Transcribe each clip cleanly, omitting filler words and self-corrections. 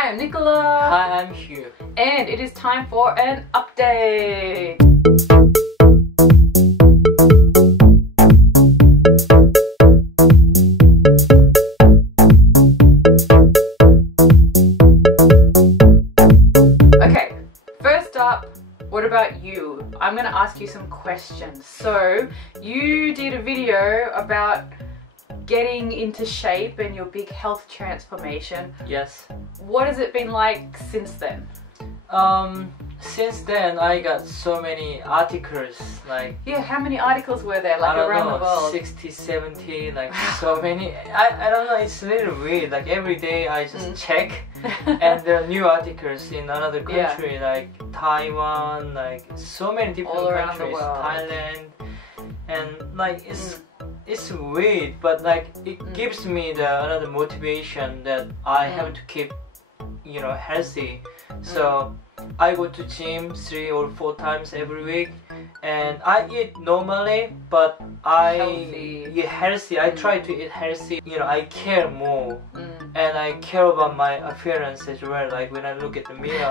Hi, I'm Nicola. Hi, I'm Hugh. And it is time for an update. Okay, first up, what about you? I'm gonna ask you some questions. So, you did a video about getting into shape and your big health transformation. Yes. What has it been like since then? Since then I got so many articles, like, yeah, how many articles were there, like, around the world? 60, 70, like so many. I don't know, it's a little weird, like every day I just check and there are new articles in another country, like Taiwan, like so many different all around countries, the world. Thailand, and like it's weird, but like it gives me another motivation that I have to keep, you know, healthy. So I go to gym 3 or 4 times every week, and I eat normally, but I eat healthy. I try to eat healthy. You know, I care more, and I care about my appearance as well. Like when I look at the mirror,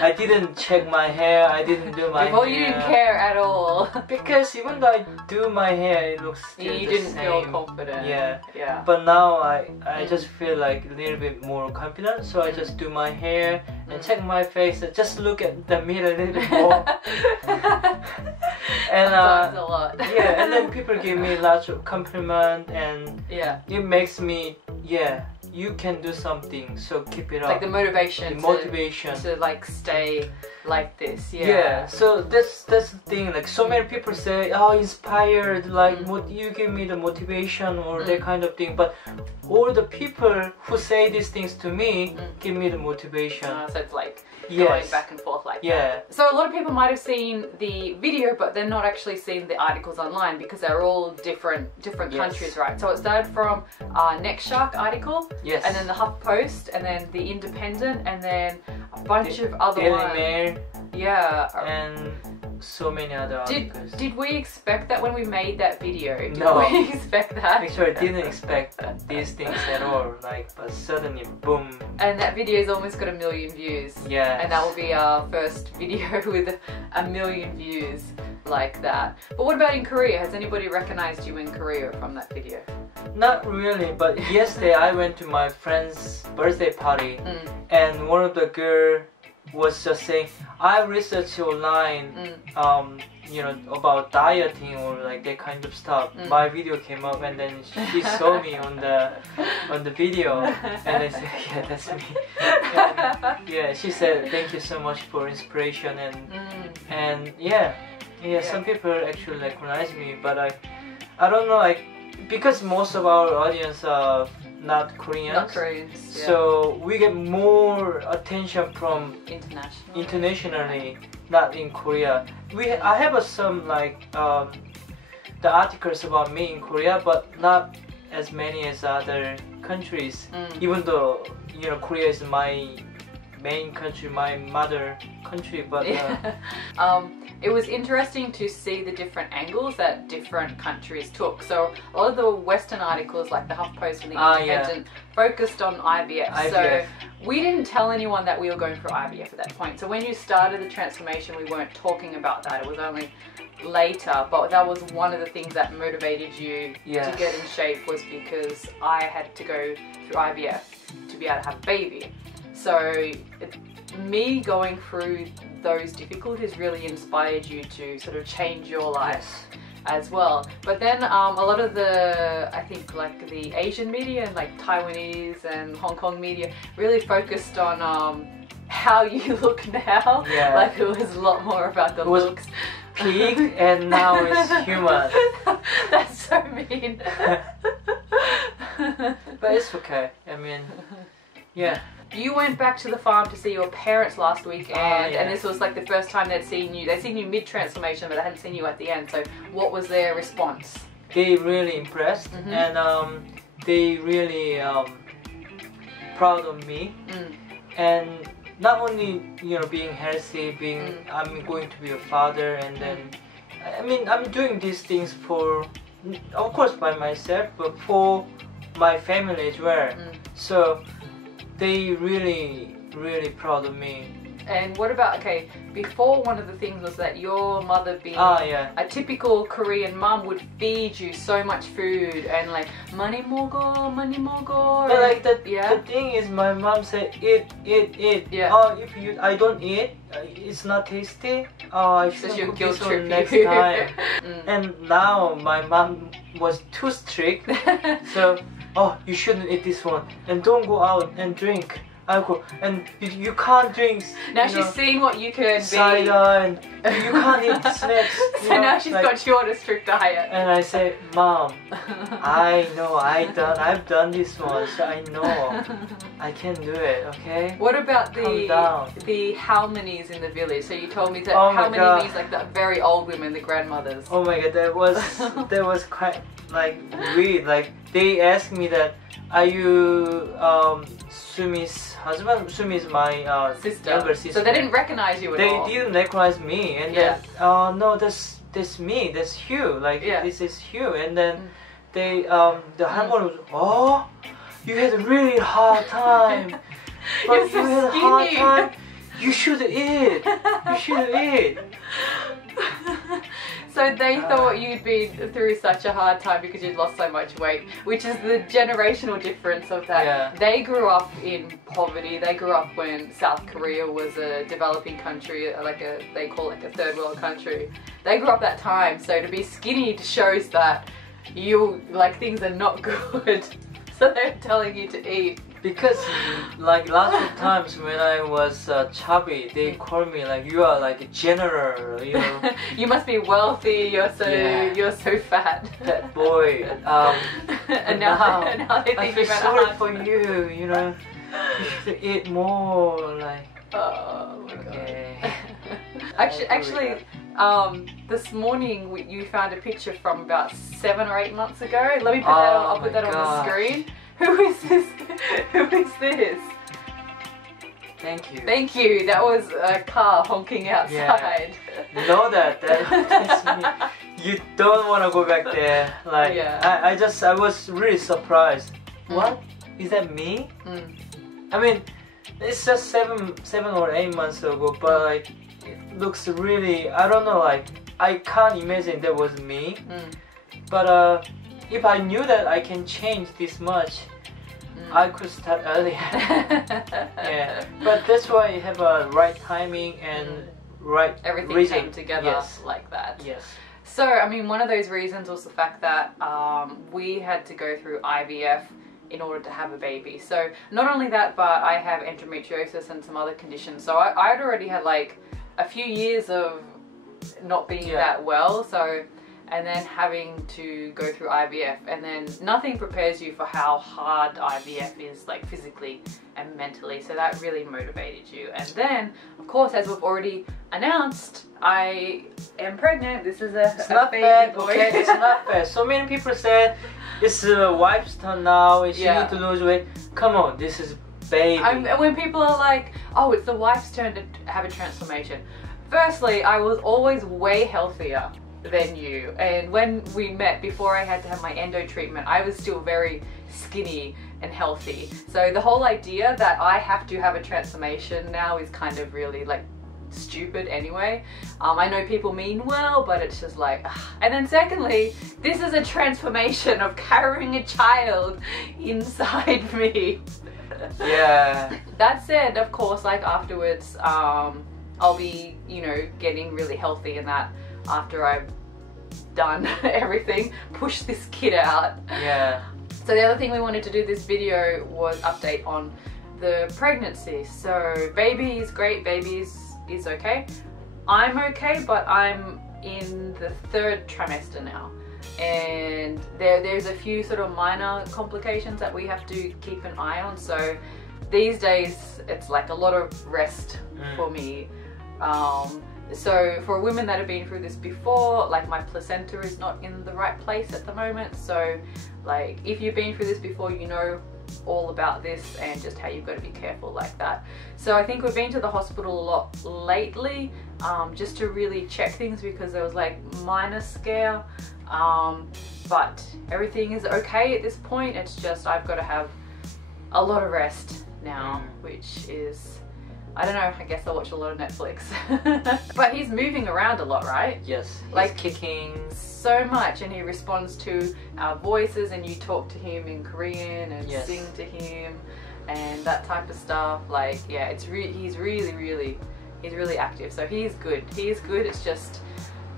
I didn't check my hair. I didn't do my Before hair. you didn't care at all. Because even though I do my hair, it looks still you the didn't same. feel confident. Yeah. But now I just feel like a little bit more confident, so I just do my hair and check my face and just look at the mirror a little bit more. And sometimes a lot. yeah, and then people give me lots of compliment, and it makes me, you can do something, so keep it up. Like the motivation. The motivation to like stay like this. Yeah, so that's the thing. Like so many people say, oh, inspired, like you give me the motivation or that kind of thing. But all the people who say these things to me give me the motivation. So it's like going back and forth like that. So a lot of people might have seen the video, but they're not actually seeing the articles online because they're all different countries, right? So it started from Next Shark article, and then the HuffPost, and then the Independent, and then a bunch of other ones. Mail, and so many other articles. Did we expect that when we made that video? Did No. we expect that? Actually, I didn't expect these things at all. Like, but suddenly, boom. And that video's almost got 1 million views. Yeah. And that will be our first video with 1 million views like that. But what about in Korea? Has anybody recognized you in Korea from that video? Not really, but yesterday I went to my friend's birthday party, and one of the girl was just saying, I researched online, you know, about dieting or like that kind of stuff. My video came up, and then she saw me on the video, and I said, yeah, that's me. And, yeah, she said, thank you so much for inspiration, and some people actually recognize me, but I don't know, like, because most of our audience are not Koreans, so we get more attention from internationally, not in Korea. I have some like the articles about me in Korea, but not as many as other countries. Even though, you know, Korea is my main country, my mother country, but it was interesting to see the different angles that different countries took. So a lot of the Western articles, like the HuffPost and the Independent, focused on IVF. So we didn't tell anyone that we were going through IVF at that point. So when you started the transformation, we weren't talking about that. It was only later, but that was one of the things that motivated you to get in shape, was because I had to go through IVF to be able to have a baby. So me going through those difficulties really inspired you to sort of change your life as well. But then a lot of the, I think, like the Asian media and like Taiwanese and Hong Kong media really focused on how you look now. Like it was a lot more about the looks. Pig and now it's human. That's so mean. But it's okay. I mean, You went back to the farm to see your parents last weekend, and this was like the first time they'd seen you. They'd seen you mid-transformation, but they hadn't seen you at the end. So what was their response? They really impressed, and they really proud of me. And not only, you know, being healthy, I'm going to be a father, and then I mean, I'm doing these things for, of course, by myself, but for my family as well. So they really proud of me. And what about, okay, before one of the things was that your mother being a typical Korean mum would feed you so much food and like money mogo. But like the thing is, my mom said eat. Yeah. Oh, if I don't eat, it's not tasty. Oh, I should cook this one next time. And now my mom was too strict, so oh, you shouldn't eat this one and don't go out and drink alcohol, and you can't drink. Now she's seen what you can cider, and you can't eat snacks. So now she's got you on a strict diet. And I say, Mom, I know I've done this one, so I know I can do it. Okay. What about the how many's in the village? So you told me that how many means like the very old women, the grandmothers. Oh my God, that was quite like weird. Like they asked me that, are you Sumi's husband? Sumi is my younger sister. So they didn't recognize you at all? They didn't recognize me. And then, no, that's me, that's Hugh. Like, this is Hugh. And then they, the harmony was, oh, you had a really hard time. But so you had a hard time. You should eat. You should eat. So they thought you'd been through such a hard time because you'd lost so much weight, which is the generational difference of that. Yeah. They grew up in poverty. They grew up when South Korea was a developing country, they call it a third world country. They grew up that time, so to be skinny shows that things are not good. So they're telling you to eat. Because like lots of times when I was chubby, they call me like, you are like a general, you know. You must be wealthy. You're so fat. Fat boy. And now they think I feel sorry for you. You know, you should eat more. Like. Oh my okay. God. Actually, this morning you found a picture from about 7 or 8 months ago. Let me put that on. I'll put that on the screen. Who is this? Who is this? Thank you. Thank you. That was a car honking outside. Yeah. You know that's me. You don't want to go back there. Like, I was really surprised. What? Is that me? I mean, it's just 7 or 8 months ago, but like, it looks really, I don't know, like, I can't imagine that was me. But if I knew that I can change this much, I could start earlier. Yeah, but that's why you have a right timing and right everything reason. Came together like that. Yes. So, I mean, one of those reasons was the fact that we had to go through IVF in order to have a baby. So, not only that, but I have endometriosis and some other conditions. So, I'd already had like a few years of not being that well. So, and then having to go through IVF, and then nothing prepares you for how hard IVF is, like physically and mentally, so that really motivated you. And then, of course, as we've already announced, I am pregnant. This is it's a not baby bad, boy. Okay, it's not bad. So many people said, it's a wife's turn now, she need to lose weight. Come on, this is baby. When people are like, oh, it's the wife's turn to have a transformation. Firstly, I was always way healthier than you, and when we met before I had to have my endo treatment, I was still very skinny and healthy. So the whole idea that I have to have a transformation now is kind of really like stupid anyway. I know people mean well, but it's just like, ugh. And then secondly, this is a transformation of carrying a child inside me. Yeah. That said, of course, like afterwards, I'll be, you know, getting really healthy and that after I've done everything, push this kid out. Yeah. So the other thing we wanted to do this video was update on the pregnancy. So baby is great, baby is okay. I'm okay, but I'm in the 3rd trimester now. And there's a few sort of minor complications that we have to keep an eye on. So these days it's like a lot of rest for me. So for women that have been through this before, like my placenta is not in the right place at the moment. So like if you've been through this before, you know all about this and just how you've got to be careful like that. So I think we've been to the hospital a lot lately, just to really check things because there was like minor scare. But everything is okay at this point. It's just I've got to have a lot of rest now, which is, I don't know, I guess I watch a lot of Netflix. But he's moving around a lot, right? Yes, like kicking so much, and he responds to our voices, and you talk to him in Korean and sing to him and that type of stuff. Like, yeah, it's he's really active, so he's good. It's just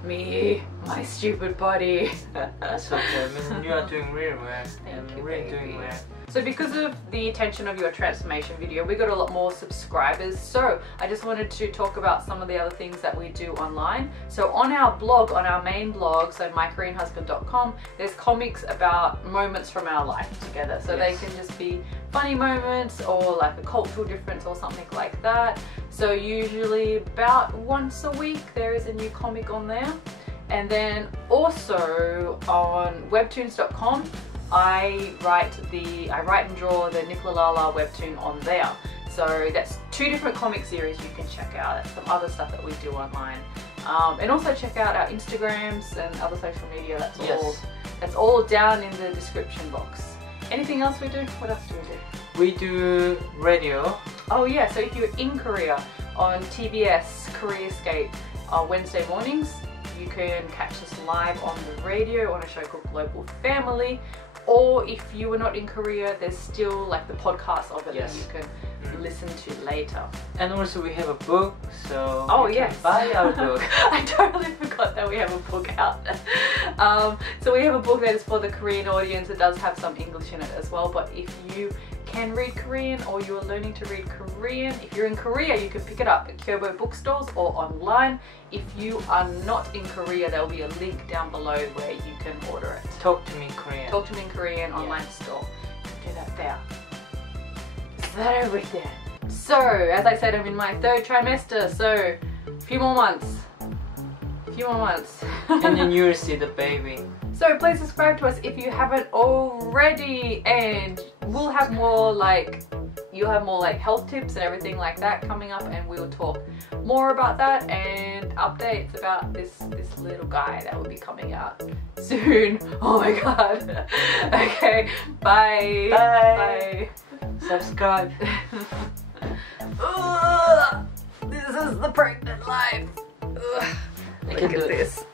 me, my stupid body. That's okay. I mean, you are doing really well. Thank you, really baby. doing well. So because of the attention of your transformation video, we got a lot more subscribers. So I just wanted to talk about some of the other things that we do online. So on our blog, on our main blog, so mykoreanhusband.com, there's comics about moments from our life together. So they can just be funny moments or like a cultural difference or something like that. So usually about once a week there is a new comic on there. And then also on webtoons.com, I write and draw the Nicholalala Webtoon on there. So that's 2 different comic series you can check out. That's some other stuff that we do online. And also check out our Instagrams and other social media. That's all down in the description box. Anything else we do? What else do we do? We do radio. Oh yeah, so if you're in Korea, on TBS Koreascape Wednesday mornings, you can catch us live on the radio on a show called Global Family. Or if you were not in Korea, there's still like the podcast of it that you can listen to later. And also we have a book, so you can buy our book. I totally forgot that we have a book out. So we have a book that is for the Korean audience. It does have some English in it as well, but if you can read Korean or you are learning to read Korean, if you're in Korea, you can pick it up at Kyobo bookstores or online. If you are not in Korea, there will be a link down below where you can order it. Talk to me Korean. Talk to me in Korean online store. Do that there. Is that everything? So, as I said, I'm in my 3rd trimester, so a few more months. And then you'll see the baby. So please subscribe to us if you haven't already, and we'll have more you'll have more health tips and everything like that coming up, and we'll talk more about that and updates about this little guy that will be coming out soon. Oh my god. Okay, bye. Bye. Subscribe. This is the pregnant life. Look at this.